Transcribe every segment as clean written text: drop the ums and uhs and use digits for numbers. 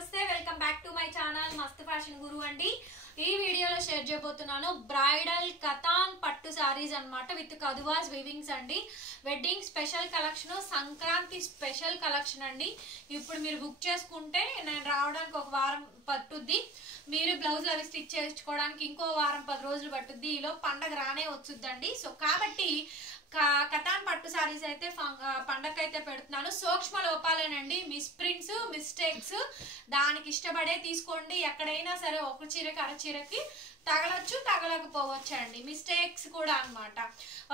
నమస్తే welcome back to my channel మస్త్ fashion గురు అండి. ఈ వీడియోలో షేర్ చేయబోతున్నాను బ్రైడల్ కతాన్ పట్టు సారీస్ అన్నమాట విత్ కదువాస్ వీవింగ్స్ అండి. Wedding special collection, Sankranti special collection అండి. ఇప్పుడు మీరు బుక్ చేసుకుంటే నేను రావడానికి ఒక వారం పట్టుద్ది. మీరు బ్లౌజ్ అవి స్టిచ్ చేసుకోవడానికి ఇంకో వారం 10 రోజులు పట్టుద్ది. ఈలో పండగ రానే వచ్చుద్దండి. సో కాబట్టి కతాన్ పట్టు సారీస్ అయితే పండగకైతే పెడుతున్నాను. సూక్ష్మ లోపాలేనండి, మిస్ప్రింట్స్ మిస్టేక్స్ దానికి ఇష్టపడే తీసుకోండి. ఎక్కడైనా సరే ఒక చీరకి అర చీరకి తగలచ్చు, తగలకపోవచ్చు అండి, మిస్టేక్స్ కూడా అన్నమాట.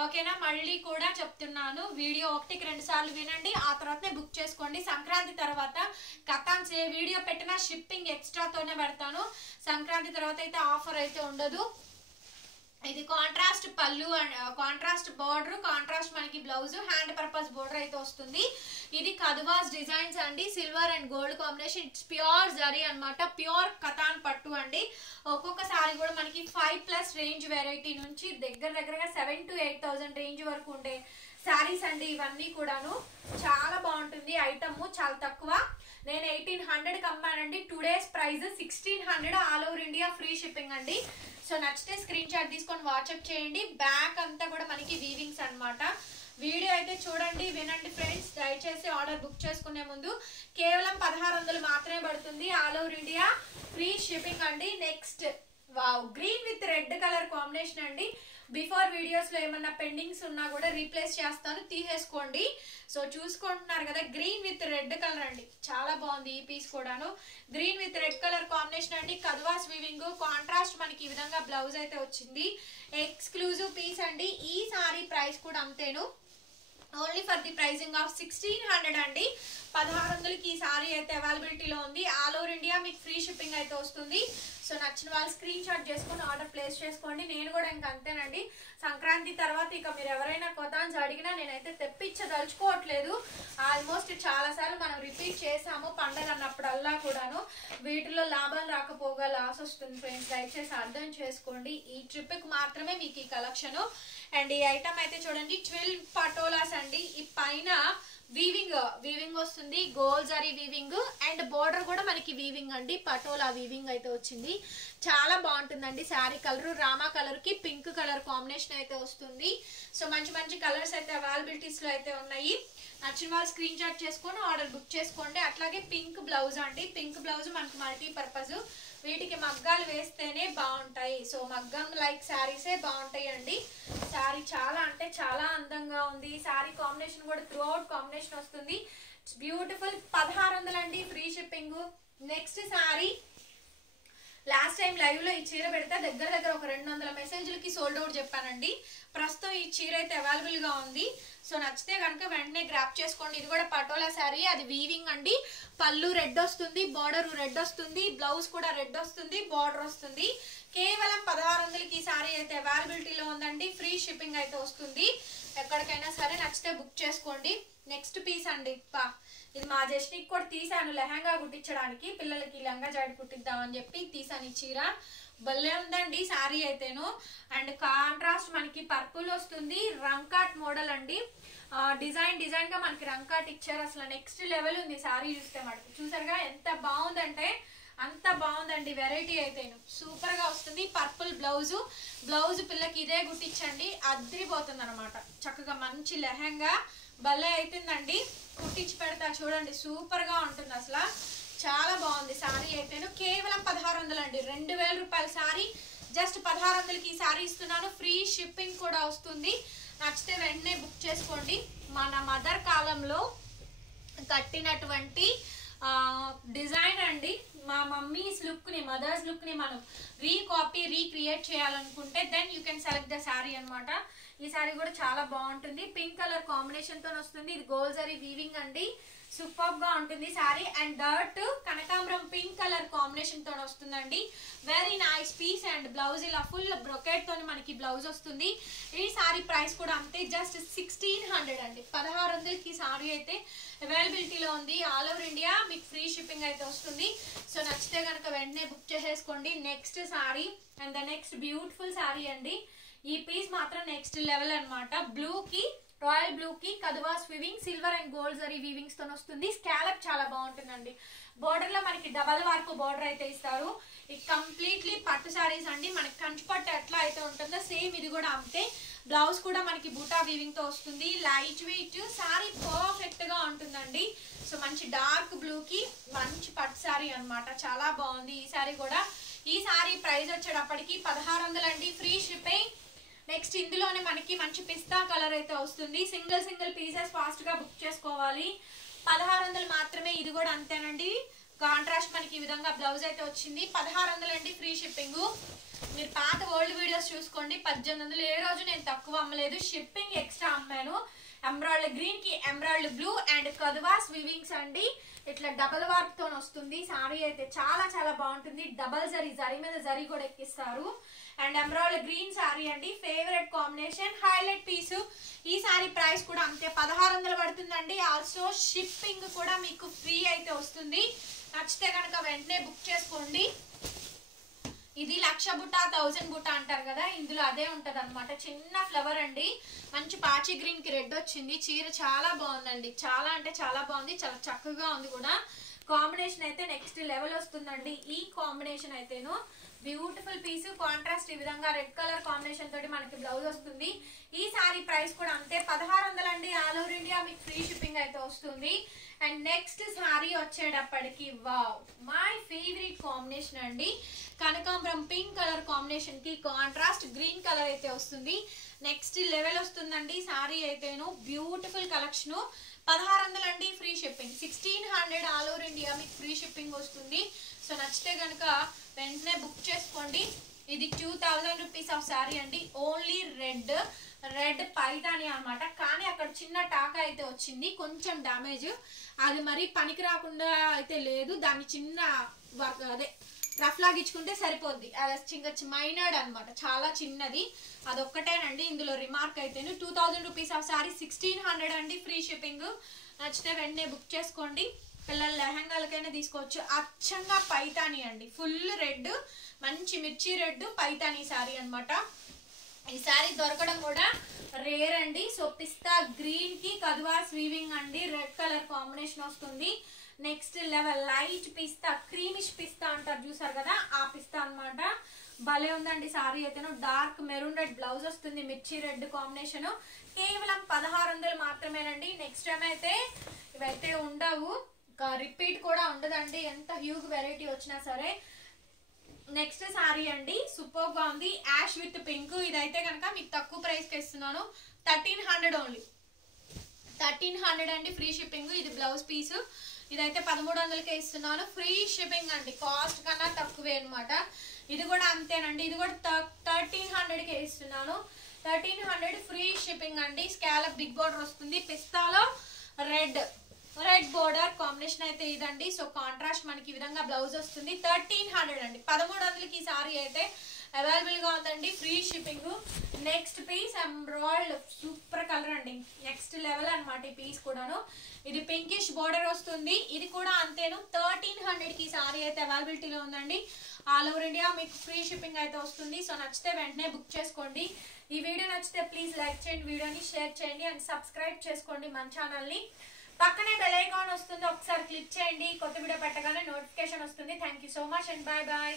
ఓకేనా? మళ్ళీ కూడా చెప్తున్నాను, వీడియో 1-2 సార్లు వినండి, ఆ తర్వాతనే బుక్ చేసుకోండి. సంక్రాంతి తర్వాత కతాన్స్ ఏ వీడియో పెట్టినా షిప్పింగ్ ఎక్స్ట్రాతోనే పెడతాను. సంక్రాంతి తర్వాత అయితే ఆఫర్ అయితే ఉండదు. ఇది కాంట్రాస్ట్ పళ్ళు అండ్ కాంట్రాస్ట్ బార్డర్, కాంట్రాస్ట్ మనకి బ్లౌజ్, హ్యాండ్ పర్పస్ బోర్డర్ అయితే వస్తుంది. ఇది కదువాస్ డిజైన్స్ అండి, silver and gold combination. It's pure zari అన్నమాట, ప్యూర్ కతాన్ పట్టు అండి. ఒక్కొక్క సారీ కూడా మనకి 5+ రేంజ్ వెరైటీ నుంచి దగ్గరగా 7,000 to 8,000 రేంజ్ వరకు ఉండే శారీస్ అండి. ఇవన్నీ కూడాను చాలా బాగుంటుంది. ఐటమ్ చాలా తక్కువ, నేను 1800 అమ్మానండి. Today's price 1600, all over India free shipping అండి. సో నచ్చితే స్క్రీన్ షాట్ తీసుకొని వాట్సాప్ చేయండి. బ్యాక్ అంతా కూడా మనకి వీవింగ్స్ అన్నమాట. వీడియో అయితే చూడండి, వినండి ఫ్రెండ్స్. దయచేసి ఆర్డర్ బుక్ చేసుకునే ముందు కేవలం 1600 మాత్రమే పడుతుంది, all over India free shipping అండి. Next wow, green with red colour combination అండి. బిఫోర్ వీడియోస్ లో ఏమన్నా పెండింగ్స్ ఉన్నా కూడా రీప్లేస్ చేస్తాను, తీసేసుకోండి. సో చూసుకుంటున్నారు కదా, గ్రీన్ విత్ రెడ్ కలర్ అండి, చాలా బాగుంది. ఈ పీస్ కూడాను green with red colour combination అండి. కదువాస్ వీవింగ్, కాంట్రాస్ట్ మనకి ఈ విధంగా బ్లౌజ్ అయితే వచ్చింది. ఎక్స్క్లూజివ్ పీస్ అండి. ఈ సారీ ప్రైస్ కూడా అంతేను, only for the pricing of 1600 అండి. 1600కి ఈ సారీ అయితే అవైలబిలిటీలో ఉంది. ఆల్ ఓవర్ ఇండియా మీకు ఫ్రీ షిప్పింగ్ అయితే వస్తుంది. సో నచ్చిన వాళ్ళు స్క్రీన్ షాట్ చేసుకొని ఆర్డర్ ప్లేస్ చేసుకోండి. నేను కూడా ఇంక అంతేనండి. సంక్రాంతి తర్వాత ఇక మీరు ఎవరైనా కొతాన్స్ అడిగినా నేనైతే తెప్పించదలుచుకోవట్లేదు. ఆల్మోస్ట్ చాలా సార్లు మనం రిపీట్ చేసాము పండగ అన్నప్పుడల్లా కూడాను. వీటిలో లాభాలు రాకపోగా లాస్ వస్తుంది ఫ్రెండ్స్, దయచేసి అర్థం చేసుకోండి. ఈ ట్రిప్కి మాత్రమే మీకు ఈ కలెక్షన్. అండ్ ఈ ఐటమ్ అయితే చూడండి, 12 పటోలాస్ అండి. ఈ పైన వీవింగ్ వస్తుంది, goal zari weaving and border కూడా మనకి వీవింగ్ అండి. పటోలా వీవింగ్ అయితే వచ్చింది, చాలా బాగుంటుందండి. శారీ కలర్ రామా కలర్ కి పింక్ కలర్ కాంబినేషన్ అయితే వస్తుంది. సో మంచి కలర్స్ అయితే అవైలబిలిటీస్ లో అయితే ఉన్నాయి. నచ్చిన వాళ్ళు స్క్రీన్ షాట్ చేసుకొని ఆర్డర్ బుక్ చేసుకోండి. అట్లాగే పింక్ బ్లౌజ్ అండి, పింక్ బ్లౌజ్ మనకి మల్టీ పర్పస్, వీటికి మగ్గాలు వేస్తేనే బాగుంటాయి. సో మగ్గం లైక్ శారీసే బాగుంటాయి అండి. శారీ చాలా అంటే చాలా అందంగా ఉంది. శారీ కాంబినేషన్ కూడా త్రూ అవుట్ కాంబినేషన్ వస్తుంది. It's beautiful. 1600 అండి, free shipping. Next sari, last time live లో ఈ చీర పెడితే దగ్గర ఒక 200 మెసేజ్లకి సోల్డ్ అవుట్ చెప్పానండి. ప్రస్తుతం ఈ చీర అయితే అవైలబుల్ గా ఉంది. సో నచ్చితే కనుక వెంటనే గ్రాప్ చేసుకోండి. ఇది కూడా పటోలా శారీ, అది వీవింగ్ అండి. పళ్ళు రెడ్ వస్తుంది, బార్డర్ రెడ్ వస్తుంది, బ్లౌజ్ కూడా రెడ్ వస్తుంది, బార్డర్ వస్తుంది. కేవలం 1600కి ఈ శారీ అయితే అవైలబిలిటీలో ఉందండి. ఫ్రీ షిప్పింగ్ అయితే వస్తుంది. ఎక్కడికైనా సరే నచ్చితే బుక్ చేసుకోండి. నెక్స్ట్ పీస్ అండి, ఇది మా జస్ట్కి కూడా తీసాను, లెహంగా కుట్టించడానికి, పిల్లలకి లంగా జాడి కుట్టిద్దామని చెప్పి తీసాను. ఈ చీర భలే ఉందండి శారీ అయితేను. అండ్ కాంట్రాస్ట్ మనకి పర్పుల్ వస్తుంది, రంకాట్ మోడల్ అండి. డిజైన్ గా మనకి రంకాట్ ఇచ్చారు. అసలు నెక్స్ట్ లెవెల్ ఉంది శారీ చూస్తే మనకి. చూసారుగా ఎంత బాగుందంటే అంత బాగుందండి. వెరైటీ అయితేను సూపర్ గా వస్తుంది. పర్పుల్ బ్లౌజ్ పిల్లకి ఇదే కుట్టించండి, అద్రిపోతుంది అనమాట. చక్కగా మంచి లెహంగా భలే అవుతుందండి. కుట్టించి పెడతా చూడండి, సూపర్ గా ఉంటుంది. అసలు చాలా బాగుంది శారీ అయితేను. కేవలం 1600 అండి, 2000 రూపాయల శారీ. జస్ట్ 1600కి ఈ శారీ ఇస్తున్నాను. ఫ్రీ షిప్పింగ్ కూడా వస్తుంది. నచ్చితే వెంటనే బుక్ చేసుకోండి. మన మదర్ కాలంలో కట్టినటువంటి డిజైన్ అండి. మా మమ్మీస్ లుక్ ని, మదర్స్ లుక్ ని మనం రీక్రియేట్ చేయాలనుకుంటే then you can select the sari అనమాట. ఈ శారీ కూడా చాలా బాగుంటుంది. పింక్ కలర్ కాంబినేషన్ తో వస్తుంది. ఇది గోల్ జరీ వీవింగ్ అండి, సూపర్ గా ఉంటుంది శారీ. అండ్ దట్ కనకాంబరం పింక్ కలర్ కాంబినేషన్ తో వస్తుందండి. Very nice piece. And blouse ఇలా ఫుల్ బ్రొకెట్ తోని మనకి బ్లౌజ్ వస్తుంది. ఈ శారీ ప్రైస్ కూడా అంతే, జస్ట్ 1600 అండి. 1600కి శారీ అయితే అవైలబిలిటీలో ఉంది. ఆల్ ఓవర్ ఇండియా మీకు ఫ్రీ షిప్పింగ్ అయితే వస్తుంది. సో నచ్చితే కనుక వెంటనే బుక్ చేసేసుకోండి. Next sari and the next beautiful sari అండి. ఈ పీస్ మాత్రం నెక్స్ట్ లెవెల్ అనమాట. బ్లూ కి రాయల్ బ్లూ కి కదువాస్ weaving silver and gold zari weavings తో వస్తుంది. స్కాలప్ చాలా బాగుంటుందండి. బోర్డర్ లో మనకి డబల్ వర్క్ బోర్డర్ అయితే ఇస్తారు. ఇది కంప్లీట్లీ పట్టు సారీస్ అండి. మనకి కంచి పట్టు ఎట్లా అయితే ఉంటుందో సేమ్ ఇది కూడా అంతే. బ్లౌజ్ కూడా మనకి బూటా వీవింగ్ తో వస్తుంది. లైట్ వెయిట్ సారీ పర్ఫెక్ట్ గా ఉంటుందండి. సో మంచి డార్క్ బ్లూ కి మంచి పట్టు సారీ అన్నమాట. చాలా బాగుంది ఈ సారీ కూడా. ఈ సారీ ప్రైస్ వచ్చేటప్పటికి 1600 అండి, ఫ్రీ షిప్పింగ్. నెక్స్ట్ ఇందులోనే మనకి మంచి పిస్తా కలర్ అయితే వస్తుంది. సింగిల్ పీసెస్ ఫాస్ట్ గా బుక్ చేసుకోవాలి. 1600 మాత్రమే. ఇది కూడా అంతేనండి. కాంట్రాస్ట్ మనకి ఈ విధంగా బ్లౌజ్ అయితే వచ్చింది. 1600 అండి, ఫ్రీ షిప్పింగ్. మీరు పాత ఓల్డ్ వీడియోస్ చూసుకోండి. 1800 ఏ రోజు నేను తక్కువ అమ్మలేదు. షిప్పింగ్ ఎక్స్ట్రా అమ్మాను. ఎమరాల్డ్ గ్రీన్ కి ఎమరాల్డ్ బ్లూ అండ్ కదువాస్ వీవింగ్స్ అండి. ఇట్లా డబల్ వర్క్ తో వస్తుంది. సారీ అయితే చాలా చాలా బాగుంటుంది. డబల్ జరీ మీద జరీ కూడా ఎక్కిస్తారు. అండ్ ఎమరాల్డ్ గ్రీన్ సారీ అండి, ఫేవరెట్ కాంబినేషన్, హైలైట్ పీస్. ఈ సారీ ప్రైస్ కూడా అంతే 1600 పడుతుందండి. ఆల్సో షిప్పింగ్ కూడా మీకు ఫ్రీ అయితే వస్తుంది. నచ్చితే కనుక వెంటనే బుక్ చేసుకోండి. ఇది 1,00,000 బుట్ట 1000 బుట్ట అంటారు కదా, ఇందులో అదే ఉంటది అనమాట. చిన్న ఫ్లవర్ అండి. మంచి పాచి గ్రీన్ కి రెడ్ వచ్చింది. చీర చాలా బాగుందండి. చాలా అంటే చాలా బాగుంది. చాలా చక్కగా ఉంది కూడా. కాంబినేషన్ అయితే నెక్స్ట్ లెవెల్ వస్తుందండి. ఈ కాంబినేషన్ అయితేను బ్యూటిఫుల్ పీస్. కాంట్రాస్ట్ ఈ విధంగా రెడ్ కలర్ కాంబినేషన్ తోటి మనకి బ్లౌజ్ వస్తుంది. ఈ సారీ ప్రైస్ కూడా అంతే 1600 అండి. ఆల్ ఓవర్ ఇండియా మీకు ఫ్రీ షిప్పింగ్ అయితే వస్తుంది. అండ్ నెక్స్ట్ సారీ వచ్చేటప్పటికి వావ్, మై ఫేవరెట్ కాంబినేషన్ అండి. కనకాంబరం పింక్ కలర్ కాంబినేషన్ కి కాంట్రాస్ట్ గ్రీన్ కలర్ అయితే వస్తుంది. నెక్స్ట్ లెవెల్ వస్తుందండి. సారీ అయితేను బ్యూటిఫుల్ కలెక్షన్. 1600 అండి, free shipping. 1600 all over India మీకు ఫ్రీ షిప్పింగ్ వస్తుంది. సో నచ్చితే కనుక వెంటనే బుక్ చేసుకోండి. ఇది 2000 రూపీస్ ఆఫ్ సారీ అండి. ఓన్లీ రెడ్ పైతాని అనమాట. కానీ అక్కడ చిన్న టాకా అయితే వచ్చింది, కొంచెం డ్యామేజ్. అది మరి పనికి రాకుండా అయితే లేదు. దాన్ని చిన్న అదే రఫ్ లాగించుకుంటే సరిపోద్ది. అది మైనర్డ్ అనమాట, చాలా చిన్నది. అదొక్కటేనండి ఇందులో రిమార్క్ అయితేను. 2000 రూపీస్ ఆఫ్ సారీ 1600 అండి, ఫ్రీ షిప్పింగ్. నచ్చితే వెంటనే బుక్ చేసుకోండి. పిల్లల లెహంగాలకైనా తీసుకోవచ్చు. అచ్చంగా పైతాని అండి, ఫుల్ రెడ్, మంచి మిర్చి రెడ్ పైతాని సారీ అనమాట. ఈ సారీ దొరకడం కూడా రేర్ అండి. సో పిస్తా గ్రీన్ కి కదువాస్ వీవింగ్ అండి, రెడ్ కలర్ కాంబినేషన్ వస్తుంది. నెక్స్ట్ లెవెల్ లైట్ పిస్తా, క్రీమిష్ పిస్తా అంటారు చూసారు కదా, ఆ పిస్తా అనమాట. భలే ఉందండి సారీ అయితేను. డార్క్ మెరూన్ రెడ్ బ్లౌజ్ వస్తుంది, మిర్చి రెడ్ కాంబినేషన్. కేవలం 1600 మాత్రమేనండి. నెక్స్ట్ టైం అయితే ఇవైతే ఉండవు, రిపీట్ కూడా ఉండదండి, ఎంత హ్యూజ్ వెరైటీ వచ్చినా సరే. నెక్స్ట్ సారీ అండి, సూపర్ గా ఉంది. Ash with pink. ఇదైతే కనుక మీకు తక్కువ ప్రైస్ కి ఇస్తున్నాను. 1300 ఓన్లీ. 1300 అండి, ఫ్రీ షిప్పింగ్. ఇది బ్లౌజ్ పీస్. ఇదైతే 1300కే ఇస్తున్నాను, ఫ్రీ షిప్పింగ్ అండి. కాస్ట్ కన్నా తక్కువే అనమాట. ఇది కూడా అంతేనండి. ఇది కూడా 1300కే ఇస్తున్నాను. 1300 ఫ్రీ షిప్పింగ్ అండి. స్కాలప్ బిగ్ బోర్డర్ వస్తుంది. పిస్తాలో రెడ్ బోర్డర్ కాంబినేషన్ అయితే ఇదండి. సో కాంట్రాస్ట్ మనకి ఈ విధంగా బ్లౌజ్ వస్తుంది. 1300 అండి. 1300కి ఈ సారీ అయితే అవైలబుల్ గా ఉందండి, free shipping. Next piece emerald super colour అండి, నెక్స్ట్ లెవెల్ అనమాట ఈ పీస్ కూడాను. ఇది పింకిష్ బోర్డర్ వస్తుంది. ఇది కూడా అంతేను. 1300కి సారీ అయితే అవైలబిలిటీలో ఉందండి. ఆల్ ఓవర్ ఇండియా మీకు ఫ్రీ షిప్పింగ్ అయితే వస్తుంది. సో నచ్చితే వెంటనే బుక్ చేసుకోండి. ఈ వీడియో నచ్చితే ప్లీజ్ లైక్ చేయండి, వీడియోని షేర్ చేయండి అండ్ సబ్స్క్రైబ్ చేసుకోండి మన ఛానల్ని. పక్కనే బెల్ ఐకాన్ వస్తుంది, ఒకసారి క్లిక్ చేయండి. కొత్త వీడియో పెట్టగానే నోటిఫికేషన్ వస్తుంది. Thank you so much and bye bye.